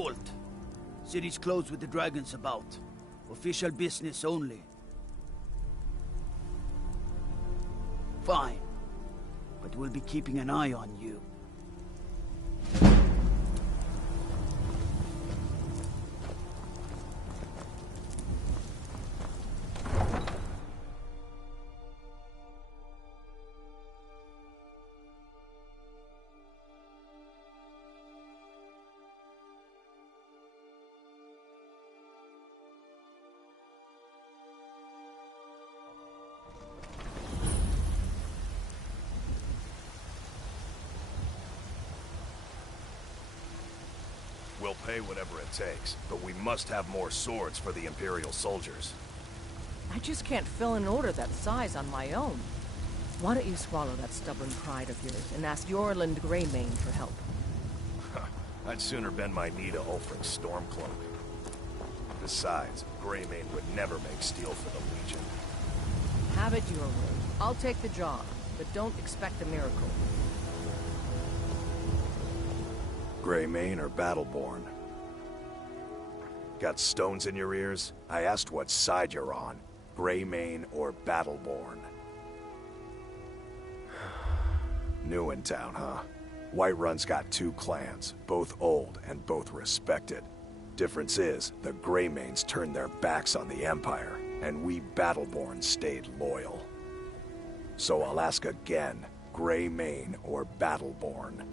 halt. City's closed with the dragons about. Official business only. Fine. But we'll be keeping an eye on you. We'll pay whatever it takes, but we must have more swords for the Imperial soldiers. I just can't fill an order that size on my own. Why don't you swallow that stubborn pride of yours and ask Yorland Greymane for help? I'd sooner bend my knee to Ulfric's Stormcloak. Besides, Greymane would never make steel for the Legion. Have it your way. I'll take the job, but don't expect a miracle. Greymane or Battleborn? Got stones in your ears? I asked what side you're on. Greymane or Battleborn? New in town, huh? Whiterun's got two clans, both old and both respected. Difference is, the Greymanes turned their backs on the Empire, and we Battleborn stayed loyal. So I'll ask again, Greymane or Battleborn?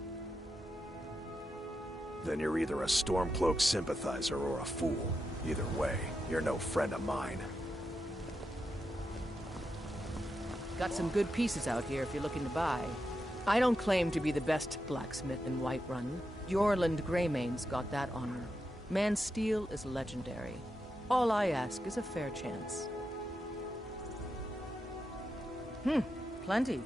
Then you're either a Stormcloak sympathizer or a fool. Either way, you're no friend of mine. Got some good pieces out here if you're looking to buy. I don't claim to be the best blacksmith in Whiterun. Yorland Greymane's got that honor. Man's steel is legendary. All I ask is a fair chance. Plenty.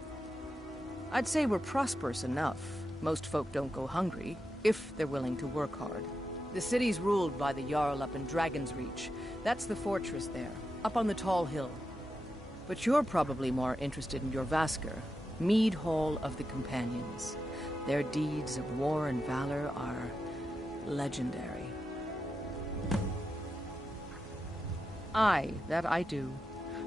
I'd say we're prosperous enough. Most folk don't go hungry, if they're willing to work hard. The city's ruled by the Jarl up in Dragon's Reach. That's the fortress there, up on the tall hill. But you're probably more interested in your Vasker, Mead Hall of the Companions. Their deeds of war and valor are legendary. Aye, that I do.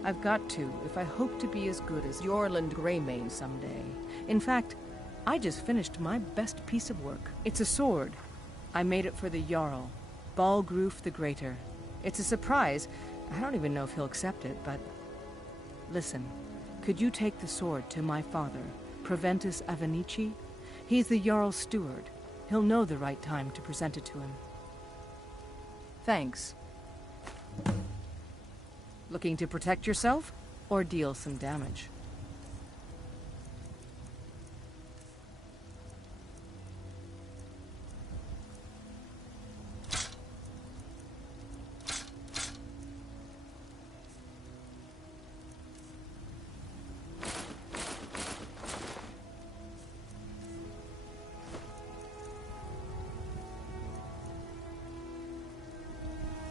I've got to, if I hope to be as good as Yorland Greymane someday. In fact, I just finished my best piece of work. It's a sword. I made it for the Jarl, Balgruf the Greater. It's a surprise. I don't even know if he'll accept it, but... Listen, could you take the sword to my father, Proventus Avenici? He's the Jarl's steward. He'll know the right time to present it to him. Thanks. Looking to protect yourself, or deal some damage?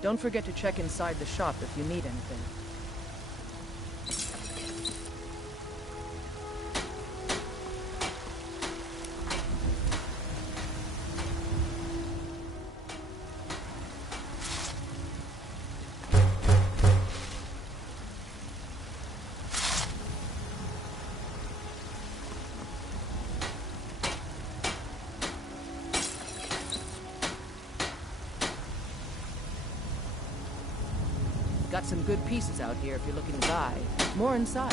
Don't forget to check inside the shop if you need anything. Got some good pieces out here if you're looking to buy. More inside.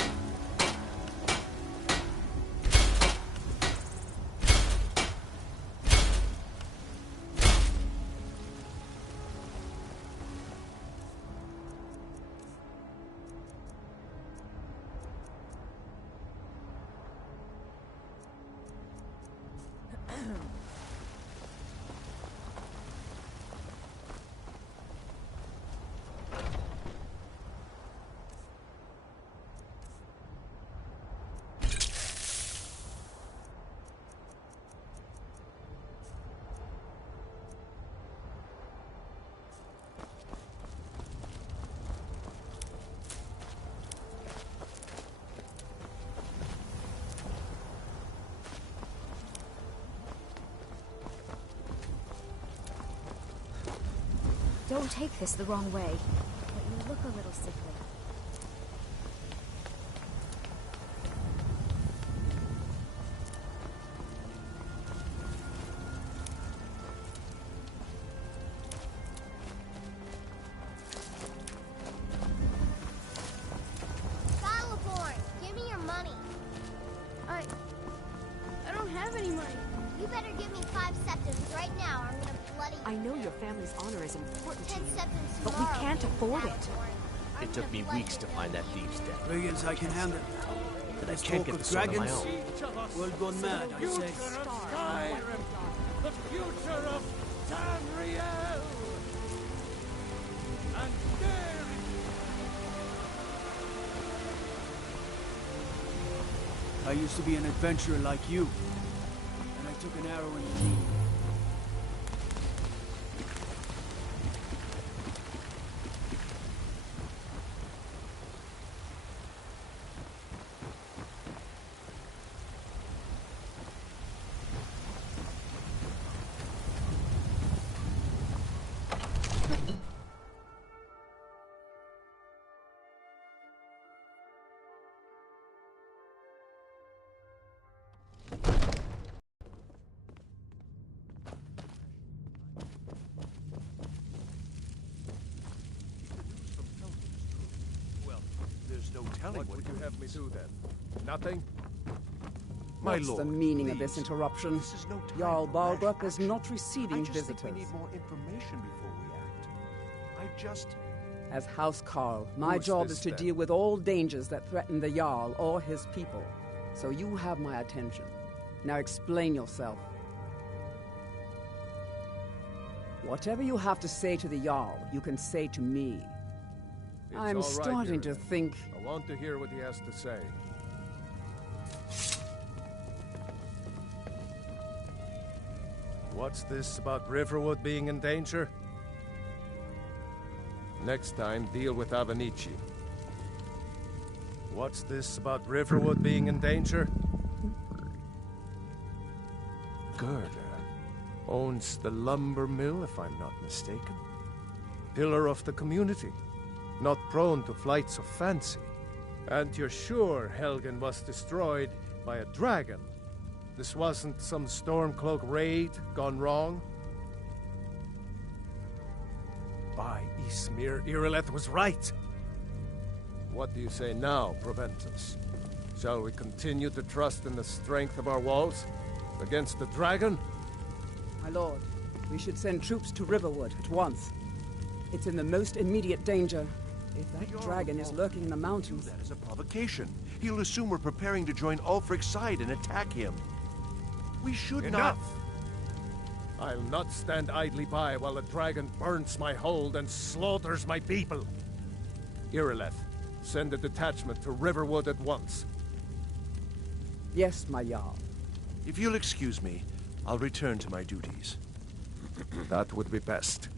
Don't take this the wrong way, but you look a little sickly. Battleborn, give me your money. I don't have any money. You better give me 5 septims right now, or I'm gonna bloody I know your family's honor is important to 10 you, septims but we tomorrow, can't afford it. Battleborn. It took me weeks to find that thieves' den. Brigands I can handle. But I Let's can't talk get of the sword on my dragons. own. World gone mad, I say. Skyrim, the future of Tamriel. And there I used to be an adventurer like you. And I took an arrow in the knee. there's no telling what would you have me do then? Nothing? My What's lord, the meaning please. of this interruption? This is no time Jarl for rash Balgrup is action. not receiving I just visitors. think we need more information before we act. I just... As House Carl, my Who is job this, is to then? deal with all dangers that threaten the Jarl or his people. So you have my attention. Now explain yourself. Whatever you have to say to the Jarl, you can say to me. It's I'm all right, starting to Irina. think... I want to hear what he has to say. What's this about Riverwood being in danger? Next time, deal with Avenici. What's this about Riverwood being in danger? Gerda owns the lumber mill, if I'm not mistaken. Pillar of the community, not prone to flights of fancy. And you're sure Helgen was destroyed by a dragon? This wasn't some Stormcloak raid gone wrong? By Ysmir, Irileth was right! What do you say now, Proventus? Shall we continue to trust in the strength of our walls against the dragon? My lord, we should send troops to Riverwood at once. It's in the most immediate danger. If that dragon is lurking in the mountains... That is a provocation. He'll assume we're preparing to join Ulfric's side and attack him. We should Enough! I'll not stand idly by while the dragon burns my hold and slaughters my people. Irileth, send a detachment to Riverwood at once. Yes, my Jarl. If you'll excuse me, I'll return to my duties. That would be best.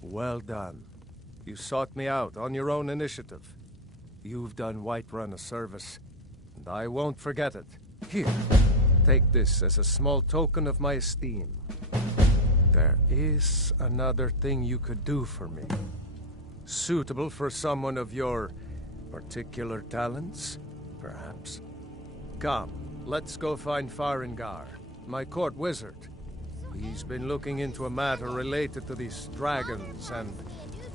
Well done. You sought me out on your own initiative. You've done Whiterun a service, and I won't forget it. Here, take this as a small token of my esteem. There is another thing you could do for me. Suitable for someone of your particular talents, perhaps. Come, let's go find Farengar, my court wizard. He's been looking into a matter related to these dragons and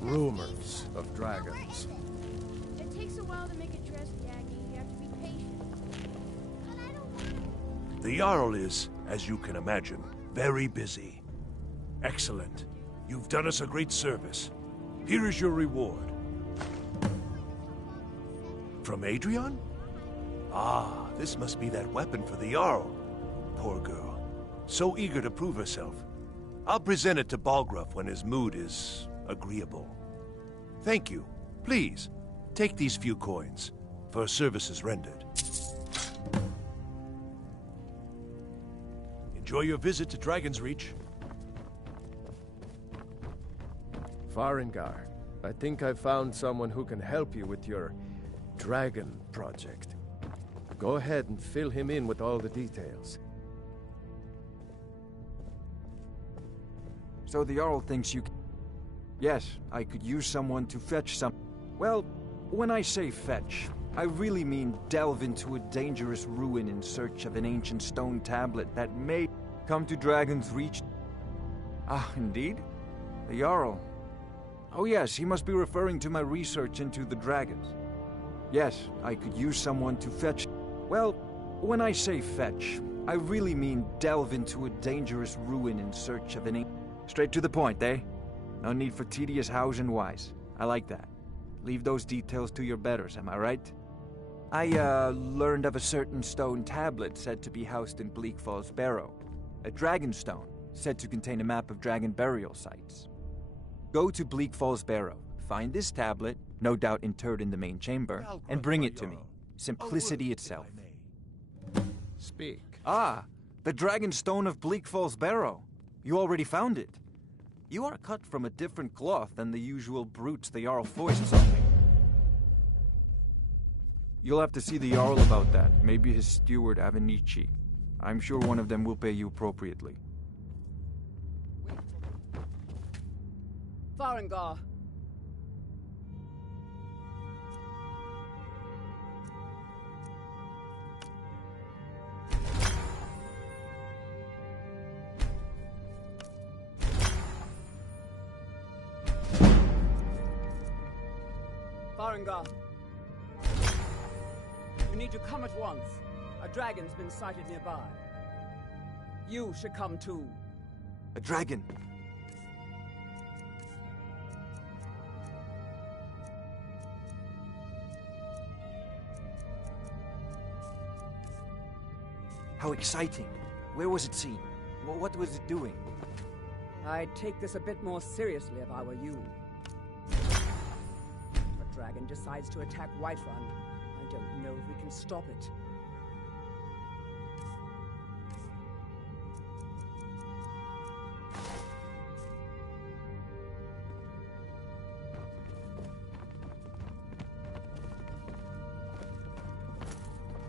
rumors of dragons. It takes a while to make a dress, Daddy. You have to be patient. But I don't want The Jarl is, as you can imagine, very busy. Excellent. You've done us a great service. Here is your reward. From Adrian? Ah, this must be that weapon for the Jarl. Poor girl. So eager to prove herself. I'll present it to Balgruff when his mood is agreeable. Thank you. Please, take these few coins for services rendered. Enjoy your visit to Dragon's Reach. Farengar, I think I've found someone who can help you with your dragon project. Go ahead and fill him in with all the details. So the Jarl thinks you... Yes, I could use someone to fetch some... Well, when I say fetch, I really mean delve into a dangerous ruin in search of an ancient stone tablet that may come to Dragon's Reach. Ah, indeed? The Jarl. Oh yes, he must be referring to my research into the dragons. Yes, I could use someone to fetch... Well, when I say fetch, I really mean delve into a dangerous ruin in search of an... Straight to the point, eh? No need for tedious hows and whys. I like that. Leave those details to your betters, am I right? I, learned of a certain stone tablet said to be housed in Bleak Falls Barrow. A dragon stone, said to contain a map of dragon burial sites. Go to Bleak Falls Barrow, find this tablet, no doubt interred in the main chamber, and bring it to me. Simplicity itself. Speak. Ah, the dragon stone of Bleak Falls Barrow. You already found it. You are cut from a different cloth than the usual brutes the Jarl foists on me. You'll have to see the Jarl about that, maybe his steward Avenici. I'm sure one of them will pay you appropriately. Farengar. Farengar. You need to come at once. A dragon's been sighted nearby. You should come too. A dragon. How exciting. Where was it seen? What was it doing? I'd take this a bit more seriously if I were you. If a dragon decides to attack Whiterun, I don't know if we can stop it.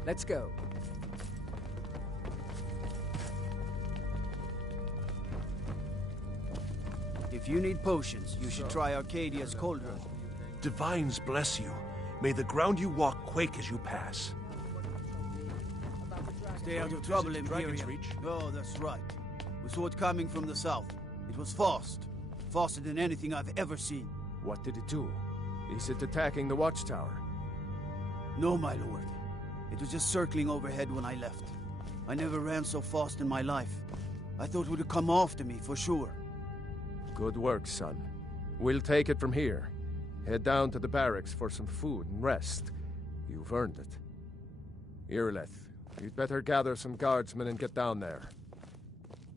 Let's go. If you need potions, you should try Arcadia's cauldron. Divines bless you. May the ground you walk quake as you pass. Stay out of trouble, Dragon's Imperium. Reach? Oh, that's right. We saw it coming from the south. It was fast. Faster than anything I've ever seen. What did it do? Is it attacking the watchtower? No, my lord. It was just circling overhead when I left. I never ran so fast in my life. I thought it would come after me, for sure. Good work, son. We'll take it from here. Head down to the barracks for some food and rest. You've earned it. Irileth, you'd better gather some guardsmen and get down there.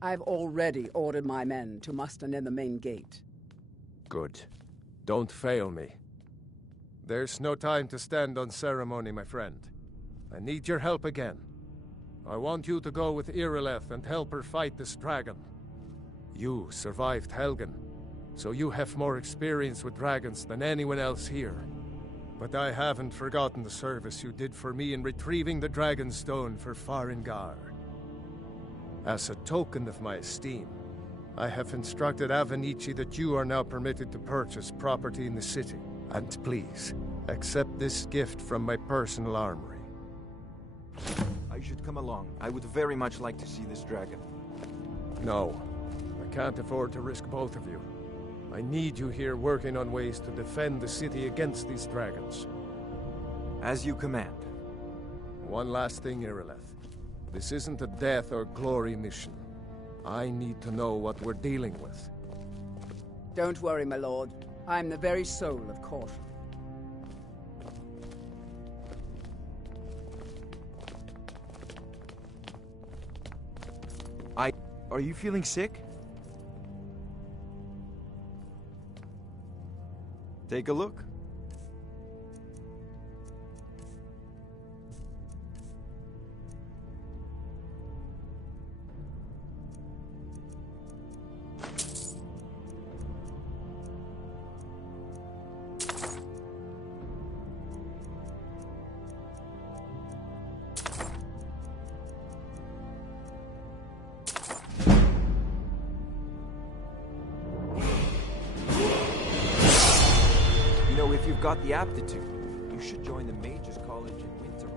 I've already ordered my men to muster near the main gate. Good. Don't fail me. There's no time to stand on ceremony, my friend. I need your help again. I want you to go with Irileth and help her fight this dragon. You survived Helgen, so you have more experience with dragons than anyone else here. But I haven't forgotten the service you did for me in retrieving the Dragon Stone for Farengar. As a token of my esteem, I have instructed Avenici that you are now permitted to purchase property in the city. And please, accept this gift from my personal armory. I should come along. I would very much like to see this dragon. No. I can't afford to risk both of you. I need you here working on ways to defend the city against these dragons. As you command. One last thing, Irileth. This isn't a death or glory mission. I need to know what we're dealing with. Don't worry, my lord. I'm the very soul of caution. Are you feeling sick? Take a look. you've got the aptitude, you should join the Mages College in Winterhold.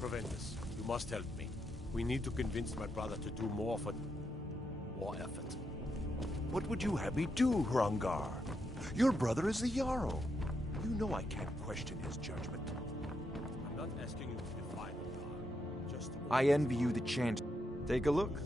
Proventus, you must help me. We need to convince my brother to do more effort. What would you have me do, Hrongar? Your brother is the Jarl. You know I can't question his judgment. I'm not asking you to defy the Jarl, just to... I envy you the chance. Take a look.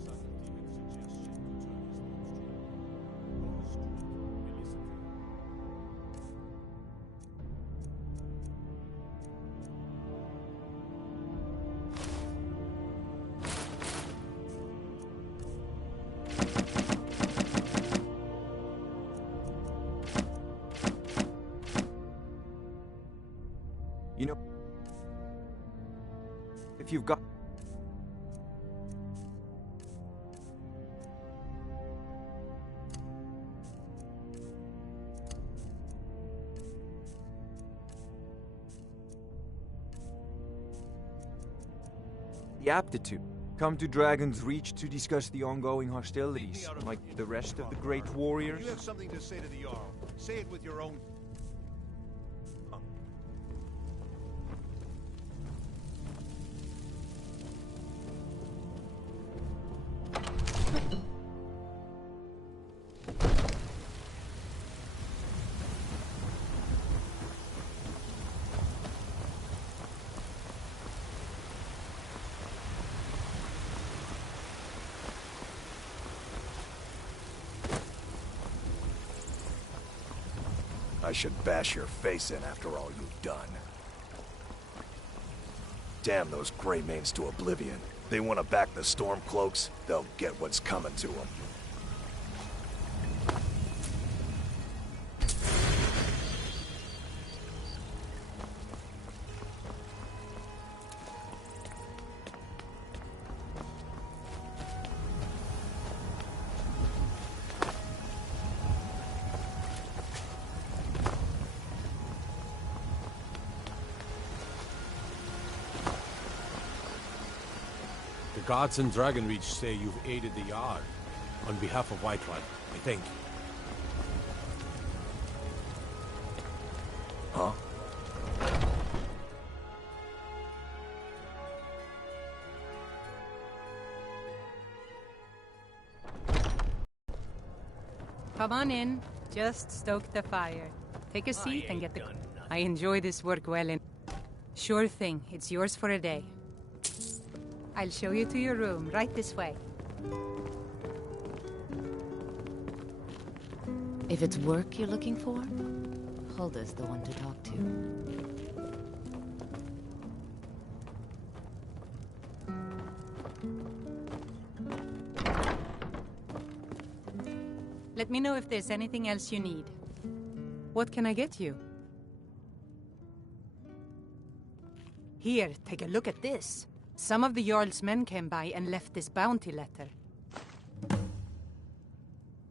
You know, if you've got... the aptitude. Come to Dragon's Reach to discuss the ongoing hostilities, like the rest of the great warriors. You have something to say to the Jarl. Say it with your own... I should bash your face in after all you've done. Damn those Greymanes to oblivion. They want to back the Stormcloaks, they'll get what's coming to them. The gods in Dragonreach say you've aided the Jarl. On behalf of Whiterun, I thank you. Huh? Come on in. Just stoke the fire. Take a seat and get the... I enjoy this work well in... Sure thing. It's yours for a day. I'll show you to your room, right this way. If it's work you're looking for, Hulda's the one to talk to. Let me know if there's anything else you need. What can I get you? Here, take a look at this. Some of the Jarl's men came by and left this bounty letter.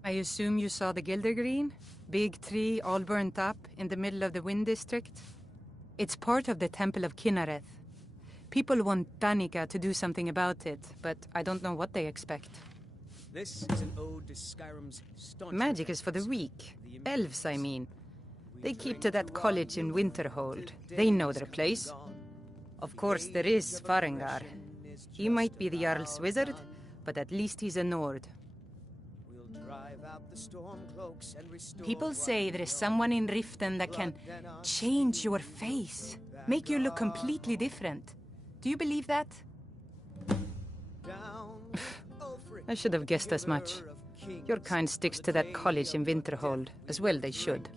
I assume you saw the Gildergreen? Big tree, all burnt up, in the middle of the Wind District? It's part of the Temple of Kinnareth. People want Danica to do something about it, but I don't know what they expect. This is an ode to Skyrim's staunch... Magic is for the weak. Elves, I mean. They keep to that college in Winterhold. They know their place. Of course, there is Farengar. He might be the Jarl's wizard, but at least he's a Nord. People say there is someone in Riften that can change your face, make you look completely different. Do you believe that? I should have guessed as much. Your kind sticks to that college in Winterhold, as well they should.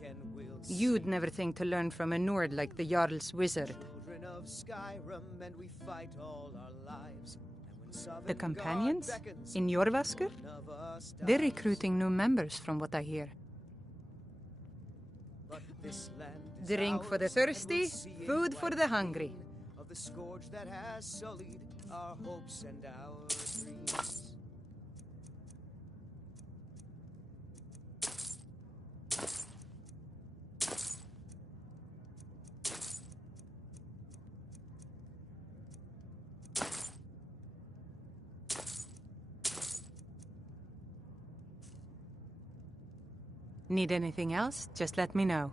You'd never think to learn from a Nord like the Jarl's wizard. The companions? In Jorvaskr? They're recruiting new members from what I hear. Drink for the thirsty, food for the hungry. Of the scourge that has sullied our hopes and our dreams. Need anything else? Just let me know.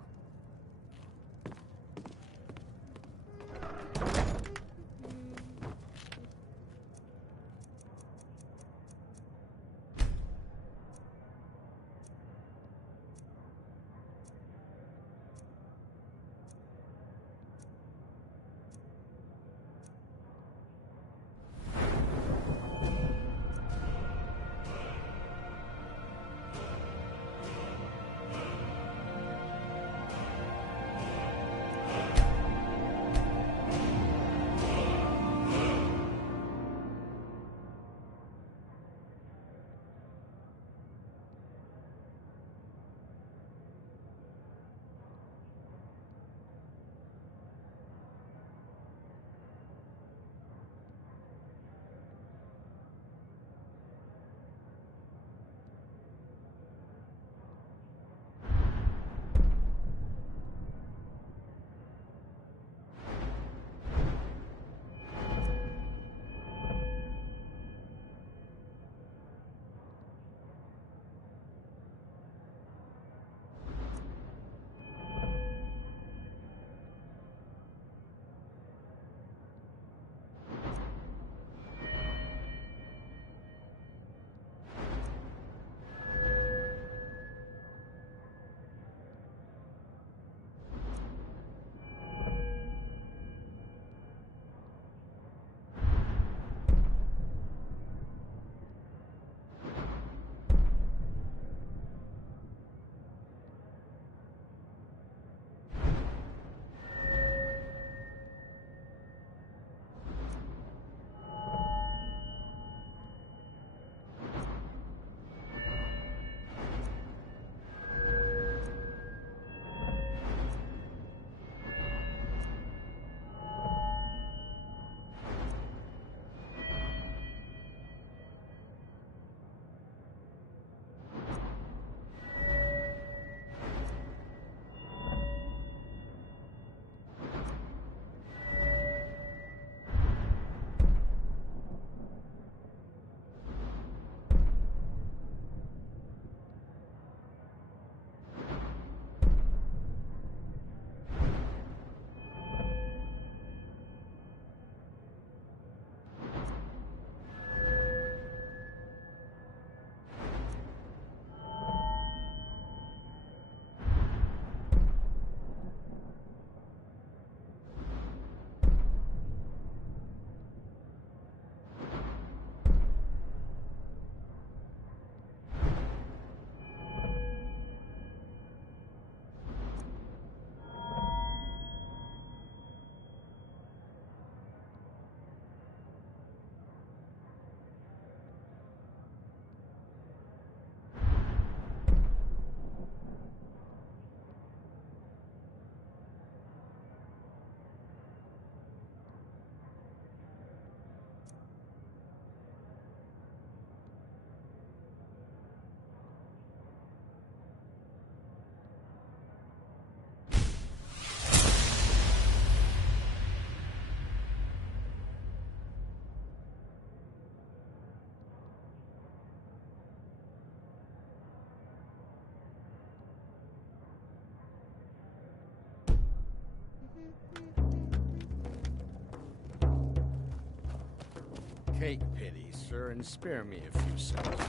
Take pity, sir, and spare me a few seconds.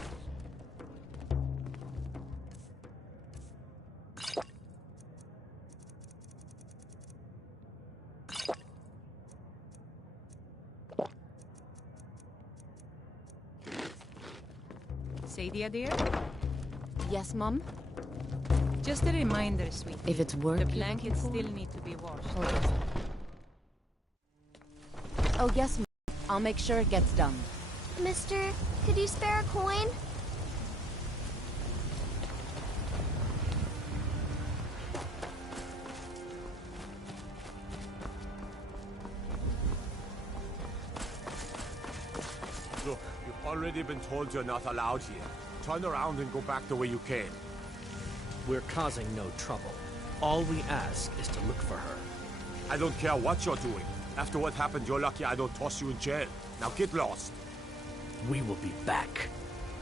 Sadia, dear? Yes, Mom? Just a reminder, sweetie. If it's work, the blankets still need to be washed. Oh, yes, Mom. I'll make sure it gets done. Mister, could you spare a coin? Look, you've already been told you're not allowed here. Turn around and go back the way you came. We're causing no trouble. All we ask is to look for her. I don't care what you're doing. After what happened, you're lucky I don't toss you in jail. Now get lost. We will be back.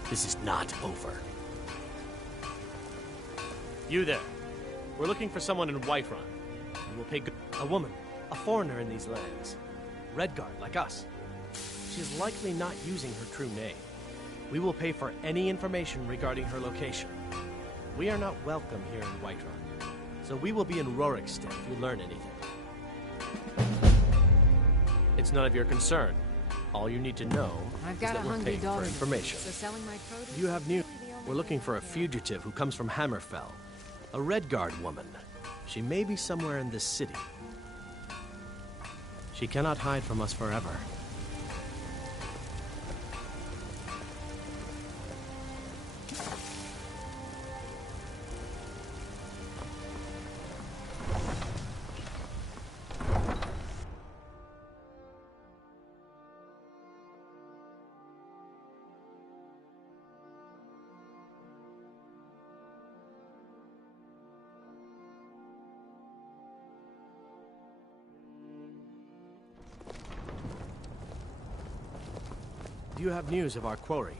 This is not over. You there. We're looking for someone in Whiterun. We will pay a woman, a foreigner in these lands. Redguard, like us. She's likely not using her true name. We will pay for any information regarding her location. We are not welcome here in Whiterun, so we will be in Rorikstead if you learn anything. It's none of your concern. All you need to know I've is got that a we're hungry paying daughter. for information. So selling my produce? You have news. We're looking for a fugitive who comes from Hammerfell. A Redguard woman. She may be somewhere in this city. She cannot hide from us forever. Do you have news of our quarry?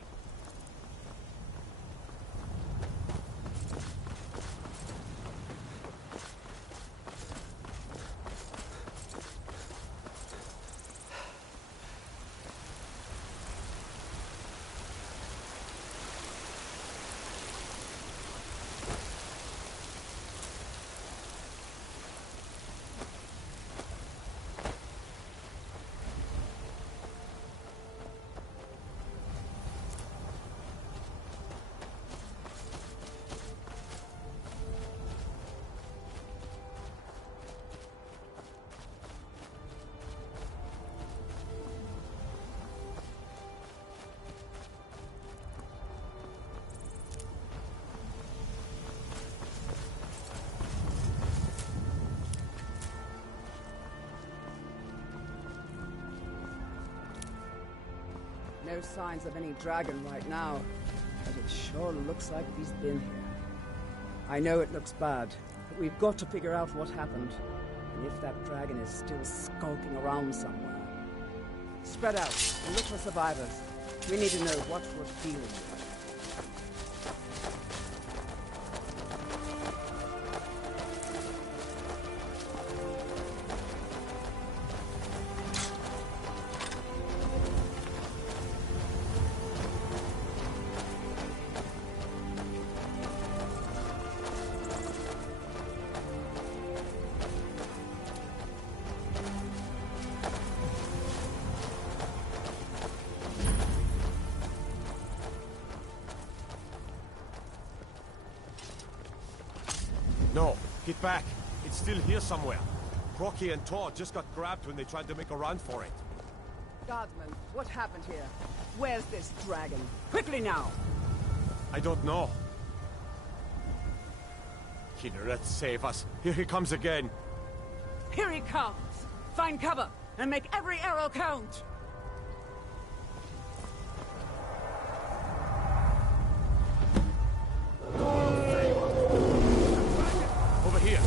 No signs of any dragon right now, but it sure looks like he's been here. I know it looks bad, but we've got to figure out what happened, and if that dragon is still skulking around somewhere. Spread out and look for survivors. We need to know what we're dealing with. No, get back. It's still here somewhere. Crocky and Todd just got grabbed when they tried to make a run for it. Guardsman, what happened here? Where's this dragon? Quickly now! I don't know. Kinneret, save us. Here he comes again. Here he comes! Find cover and make every arrow count! Over here.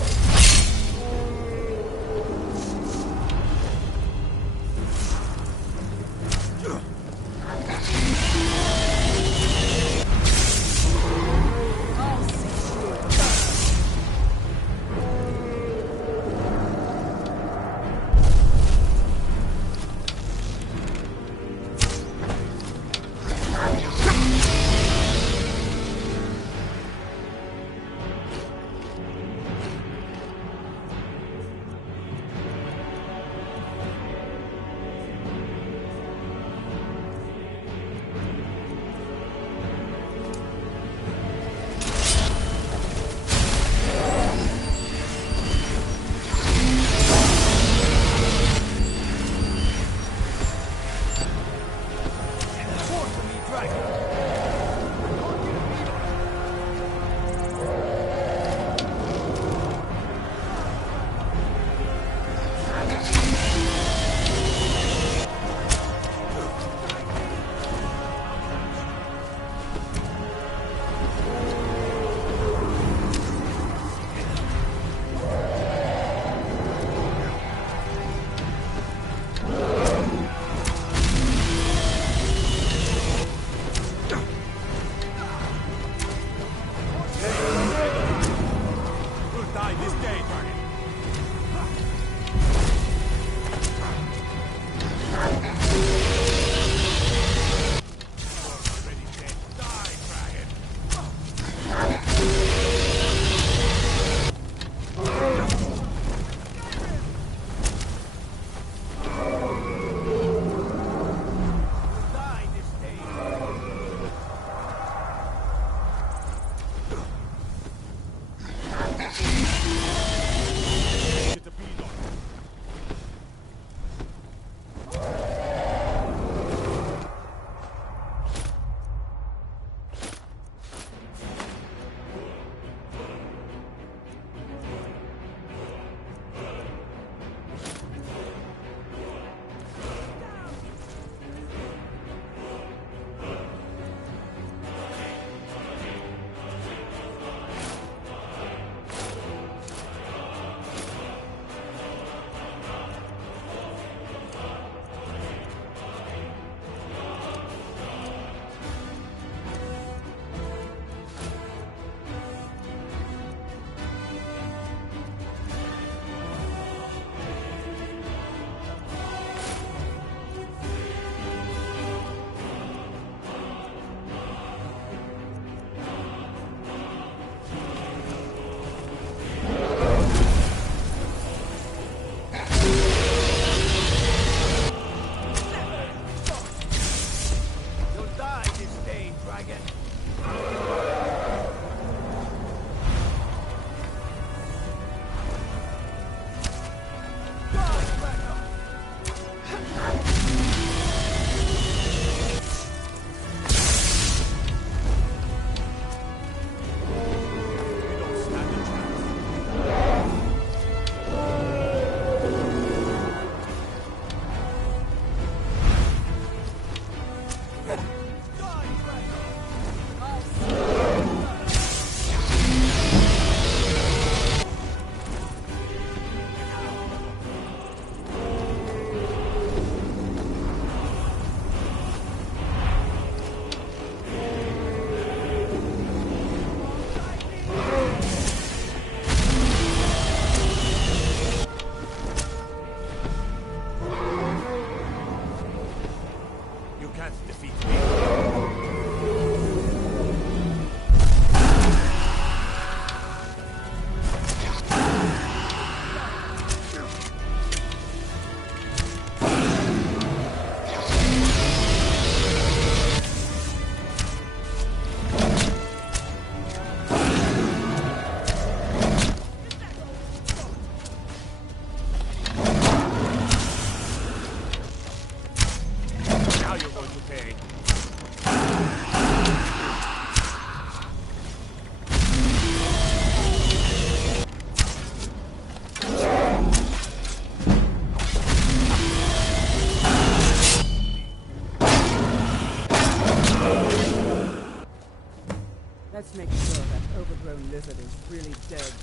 Let's make sure that overgrown lizard is really dead.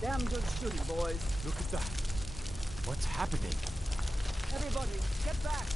Damn good shooting, boys. Look at that. What's happening? Everybody, get back!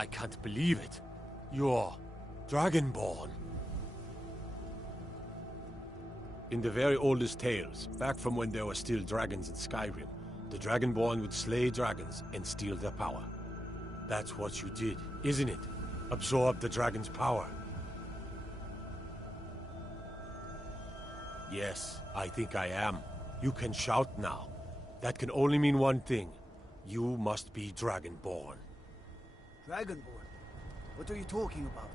I can't believe it. You're Dragonborn. In the very oldest tales, back from when there were still dragons in Skyrim, the Dragonborn would slay dragons and steal their power. That's what you did, isn't it? Absorb the dragon's power. Yes, I think I am. You can shout now. That can only mean one thing. You must be Dragonborn. Dragonborn? What are you talking about?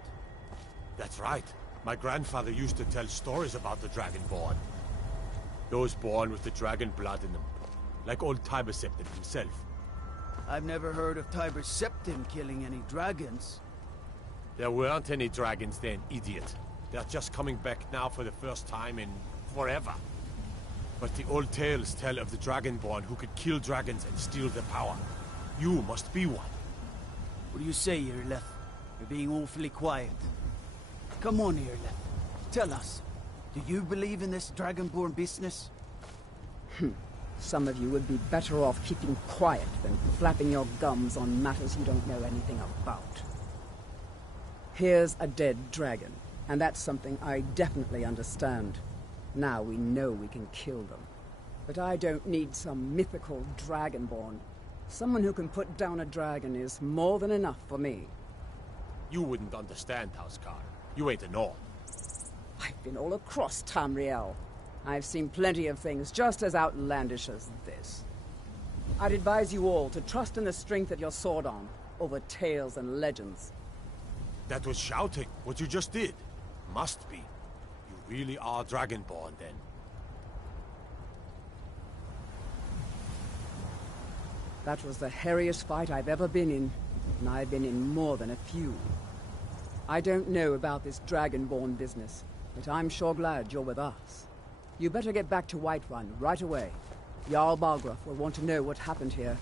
That's right. My grandfather used to tell stories about the Dragonborn. Those born with the dragon blood in them. Like old Tiber Septim himself. I've never heard of Tiber Septim killing any dragons. There weren't any dragons then, idiot. They're just coming back now for the first time in forever. But the old tales tell of the Dragonborn who could kill dragons and steal their power. You must be one. What do you say, Irleth? You're being awfully quiet. Come on, Irleth. Tell us. Do you believe in this Dragonborn business? Some of you would be better off keeping quiet than flapping your gums on matters you don't know anything about. Here's a dead dragon, and that's something I definitely understand. Now we know we can kill them. But I don't need some mythical Dragonborn. Someone who can put down a dragon is more than enough for me. You wouldn't understand, Housecar. You ain't a Nord. I've been all across Tamriel. I've seen plenty of things just as outlandish as this. I'd advise you all to trust in the strength of your sword arm over tales and legends. That was shouting, what you just did. Must be. You really are Dragonborn, then. That was the hairiest fight I've ever been in, and I've been in more than a few. I don't know about this Dragonborn business, but I'm sure glad you're with us. You better get back to Whiterun right away. Jarl Balgruuf will want to know what happened here.